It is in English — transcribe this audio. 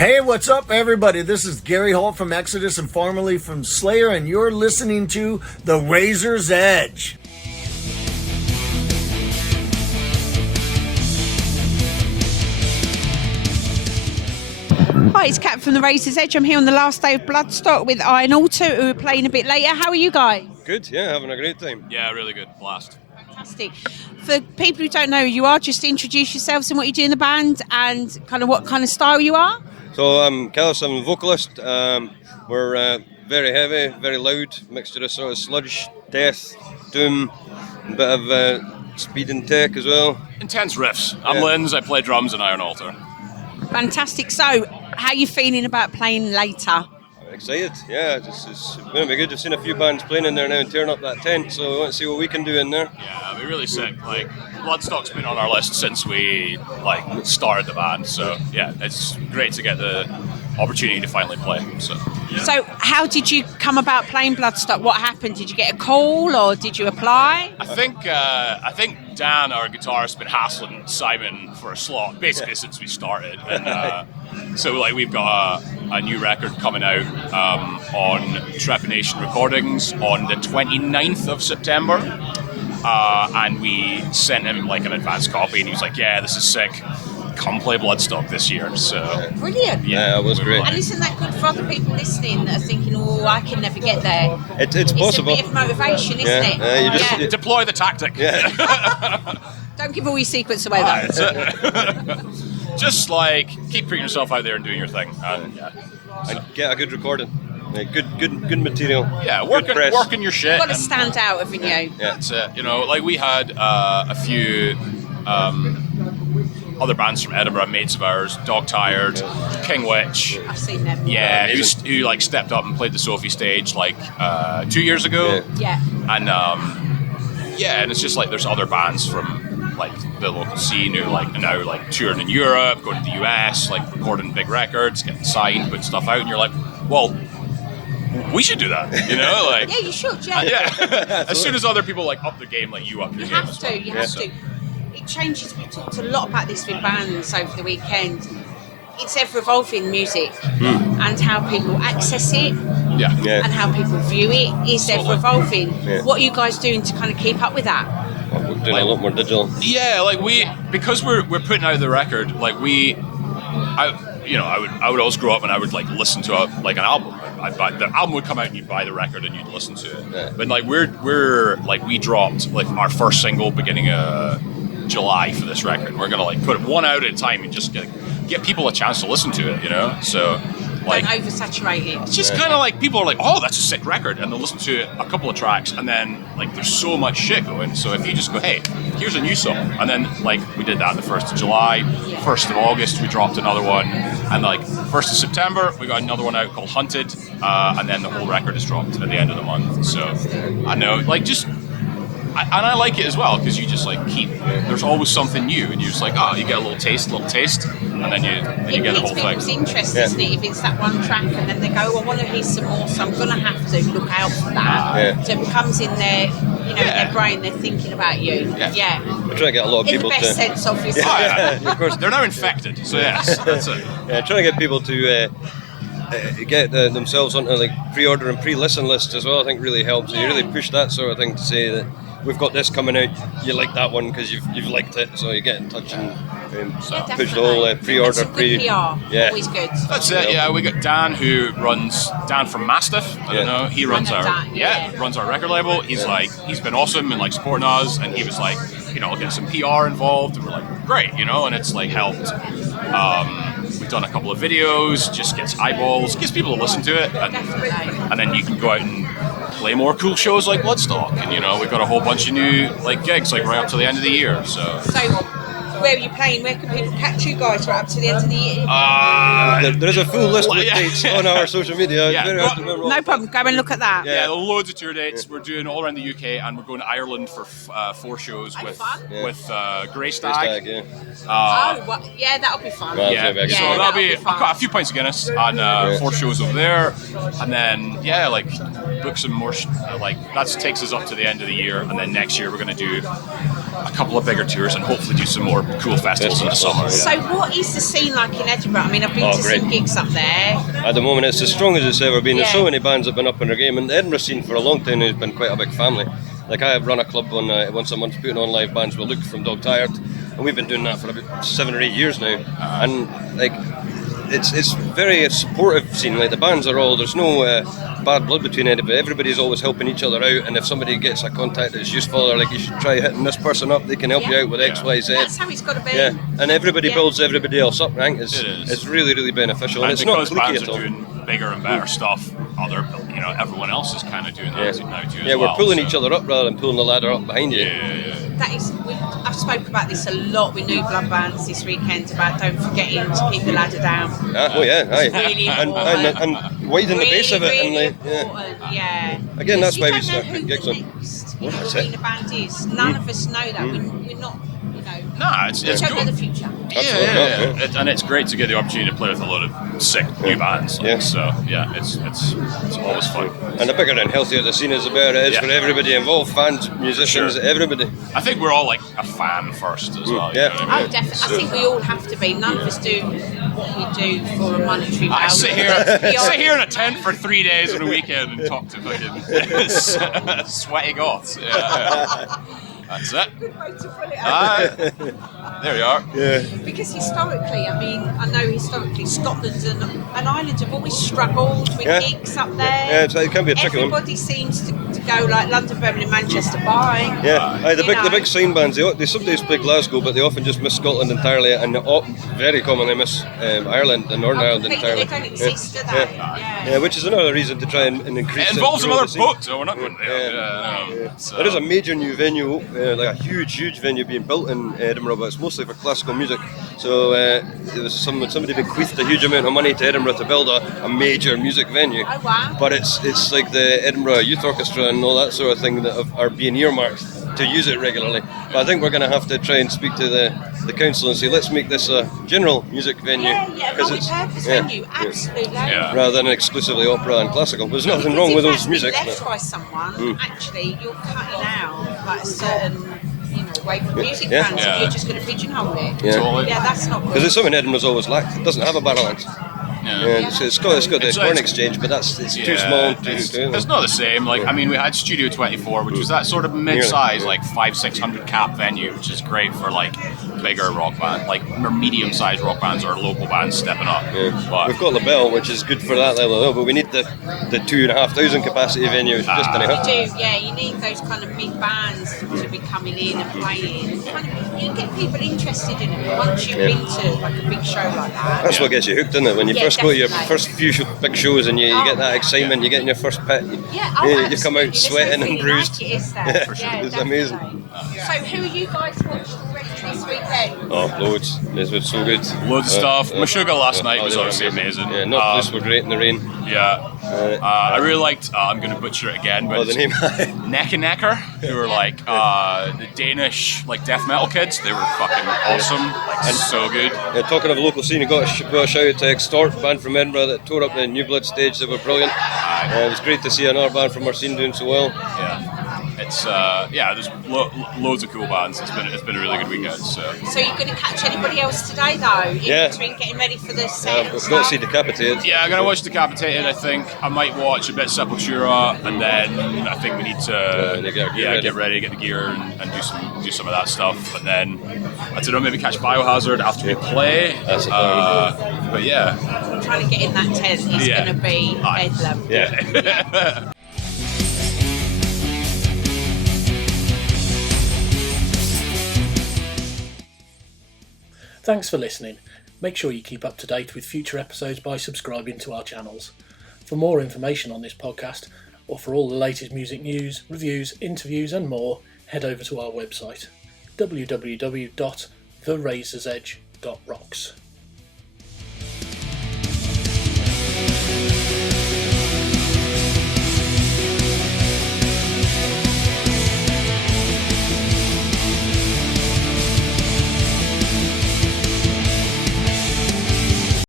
Hey, what's up, everybody? This is Gary Holt from Exodus and formerly from Slayer, and you're listening to The Razor's Edge. Hi, it's Kat from The Razor's Edge. I'm here on the last day of Bloodstock with Iron Altar, who are playing a bit later. How are you guys? Good, yeah, having a great time. Yeah, really good. Blast. Fantastic. For people who don't know who you are, just introduce yourselves and what you do in the band and kind of what kind of style you are. So I'm Callus, I'm a vocalist. We're very heavy, very loud, mixture of sort of sludge, death, doom, a bit of speed and tech as well. Intense riffs. I'm Yeah. Linz, I play drums in Iron Altar. Fantastic. So, how are you feeling about playing later? Excited, yeah, it's going to be good. I've seen a few bands playing in there now and tearing up that tent, so we want to see what we can do in there. Yeah, it'll be really sick. Like, Bloodstock's been on our list since we started the band, so yeah, it's great to get the opportunity to finally play. So how did you come about playing Bloodstock? What happened? Did you get a call or did you apply? I think Dan, our guitarist, has been hassling Simon for a slot basically since we started, and so like we've got a new record coming out on Trepanation Recordings on the 29th of September, and we sent him like an advance copy, and he was like, "Yeah, this is sick. Come play Bloodstock this year." So Brilliant. Yeah, it was great. And isn't that good for other people listening that are thinking, oh, I can never get there? It's possible. It's a bit of motivation, isn't it? You just, deploy the tactic. Yeah. Don't give all your secrets away, though. That's it. Just like keep putting yourself out there and doing your thing, and And get a good recording. Yeah, good material. yeah, Good press. working your shit. You've got to and stand out, haven't you? Yeah. That's it. You know, like we had a few other bands from Edinburgh, mates of ours, Dog Tired, King Witch. I've seen them. Yeah, who like stepped up and played the Sophie stage like 2 years ago. Yeah. And and it's just like there's other bands from like the local scene who like now like touring in Europe, going to the US, like recording big records, getting signed, putting stuff out, and you're like, well, we should do that, you know? Like, Yeah, you should, yeah. yeah. As soon as other people like up their game, like you up your You game have as well. to, you have to. It changes. We talked a lot about this with bands over the weekend. It's ever-evolving music and how people access it Yeah. Yeah. and how people view it is ever-evolving. Yeah. What are you guys doing to kind of keep up with that? We're doing a lot more digital. Yeah, like because we're putting out the record, like I would always grow up and I would like listen to an album. The album would come out and you'd buy the record and you'd listen to it. Yeah. But like we dropped like our first single beginning of July for this record. We're gonna like put it one out at a time and just get people a chance to listen to it, you know? So like Don't oversaturate it. it's just kind of like people are like, oh, that's a sick record, and they'll listen to a couple of tracks, and then like there's so much shit going. So if you just go, hey, here's a new song, and then like we did that the 1st of July, 1st of August we dropped another one, and like 1st of September we got another one out called Hunted, and then the whole record is dropped at the end of the month. So I know, like just. And I like it as well because you just like there's always something new, and you're just like, oh, you get a little taste, and then you get the whole people's thing. interest, Yeah. isn't it? If it's that one track and then they go, I want to hear some more, so I'm going to have to look out for that. Yeah. So it becomes in their, in their brain, they're thinking about you. Yeah. We're trying to get a lot of In the people best to. sense, obviously. Oh, yeah. Of course, they're now infected. So yes, that's it. Yeah, trying to get people to get themselves onto like pre-order and pre-listen lists as well. I think really helps. So you really push that sort of thing to say that we've got this coming out. You like that one because you've liked it, so you get in touch and push the whole pre-order. That's good PR. Yeah. Always good. That's it. Yeah, we got Dan Dan from Mastiff. I don't know. He runs I know our Dan, runs our record label. He's he's been awesome and like supporting us, and he was like, I'll get some PR involved, and we're like, great, and it's like helped. We've done a couple of videos, just gets eyeballs, gets people to listen to it, and then you can go out and play more cool shows like Bloodstock, and we've got a whole bunch of new like gigs like right up to the end of the year. So where are you playing? Where can people catch you guys right up to the end of the year? There is a full list of yeah. dates on our social media. Yeah. Very hard to remember all No of problem. Go and look at that. Yeah, loads of tour dates. We're doing all around the UK, and we're going to Ireland for 4 shows Oh, with fun. Grey that. Stag. Yeah. Yeah, that'll be fun. Well, Yeah, Yeah, so that'll be I've got a few pints of Guinness and 4 shows over there, and then book some more. That takes us up to the end of the year, and then next year we're going to do a couple of bigger tours and hopefully do some more cool festivals in the summer. So what is the scene like in Edinburgh? I mean, I've been to great. some gigs up there. At the moment, it's as strong as it's ever been. There's Yeah. so many bands that have been up in their game, and the Edinburgh scene for a long time has been quite a big family. Like I run a club on once a month, putting on live bands with Luke from Dog Tired, and we've been doing that for about 7 or 8 years now. And like, it's very supportive scene. Like the bands are all, there's no bad blood between anybody. Everybody's always helping each other out, and if somebody gets a contact that's useful, they're like, you should try hitting this person up. They can help you out with X, Y, Z. That's how it's got to be. Yeah, and everybody Yeah. builds everybody else up, right? It is. It's really, really beneficial, and And it's not because cliquey bands at are all. doing bigger and better stuff, everyone else is kind of doing that now too. Yeah, as we're well, pulling so. each other up rather than pulling the ladder up behind you. That is, I've spoken about this a lot with New Blood bands this weekend about don't forgetting to keep the ladder down. Oh yeah, aye. Really and widen the base of it, and really like, yeah. important, yeah. Again, that's Because why we you don't know start who gigs the on. next, That's arena it. band is. None of us know that. We're not, Nah, it's we don't know good. the future. Absolutely not, And it's great to get the opportunity to play with a lot of sick new bands. Like, Yeah. So yeah, it's always fun. And the bigger and healthier the scene is, the better it is Yeah. for everybody involved, fans, musicians, Sure. everybody. I think we're all like a fan first as well. Yeah. You know what I Oh, mean? definitely. I think we all have to be. None of us do what we do for a monetary value. I sit here in a tent for 3 days on a weekend and talk to fucking sweaty goths. Yeah. That's it. Good way to put it. There we are. Yeah. Because historically, I mean, I know historically Scotland and Ireland have always struggled with Yeah. gigs up there. Yeah, it can be a tricky one. Everybody seems to go like London, Birmingham, Manchester by. Yeah, aye, the You big sign bands. They sometimes play Glasgow, but they often just miss Scotland entirely, and they very commonly miss Ireland and Northern Ireland entirely. They don't exist, do they? Yeah, which is another reason to try and increase. It and involves grow another the scene. boat, so we're not going there. Yeah. So. There is a major new venue, like a huge venue being built in Edinburgh, but it's mostly for classical music. So there was somebody bequeathed a huge amount of money to Edinburgh to build a major music venue. Oh, wow. But it's like the Edinburgh Youth Orchestra and all that sort of thing that are being earmarked to use it regularly. But I think we're going to have to try and speak to the council and say, let's make this a general music venue. Yeah, 'cause multi-purpose venue, absolutely. Yeah. rather than exclusively opera and classical. There's nothing Because wrong if with that's those been music. left but- by someone, actually, you're cutting out like a certain, way for music Yeah. fans, Yeah. and you're just going to pigeonhole it. Yeah. Totally. Yeah, that's not good. Because it's something Edinburgh's always lacked. It doesn't have a Barrowlands. Yeah. It's got the It's- corn exchange, but it's too small. It's not the same. Like, I mean, we had Studio 24, which was that sort of mid-size, like 500-600 cap venue, which is great for like bigger rock band, like medium-sized rock bands or local bands stepping up. But We've got LaBelle, which is good for that level, but we need the 2,500 capacity venue, which just didn't You have. do, yeah. You need those kind of big bands to be coming in and playing. You get people interested in it. But once you've been to like a big show like that, That's what gets you hooked, isn't it? When you Yeah, first go to your definitely. first few big shows and you get that excitement, you get in your first pit, you come out sweating and bruised. Like it, is there? Yeah, For sure. it's Definitely. amazing. So, who are you guys watched already this weekend? Oh, loads. It's been so good. loads of stuff. Meshuggah last night was they were obviously amazing. Yeah, not police were great in the rain. Yeah. I really liked, I'm going to butcher it again, but Oh, the name. Neck and Necker, who were like the Danish like death metal kids. They were fucking awesome, like so good. Yeah, talking of local scene, I got a shout out to Extort, band from Edinburgh that tore up the New Blood stage. They were brilliant. It was great to see another band from our scene doing so well. Yeah. It's there's loads of cool bands. It's been a really good weekend. So you're going to catch anybody else today, though, in Yeah. between getting ready for the set and We've got to stuff? see Decapitated. yeah, I'm gonna watch Decapitated. I think I might watch a bit Sepultura, and then I think we need to get ready, get the gear, and do some of that stuff. And then I don't know, maybe catch Biohazard after we play. That's the plan. But yeah, Trying to get in that tent is Yeah. going to be Aye. bedlam. Yeah. Thanks for listening. Make sure you keep up to date with future episodes by subscribing to our channels. For more information on this podcast, or for all the latest music news, reviews, interviews and more, head over to our website www.therazorsedge.rocks.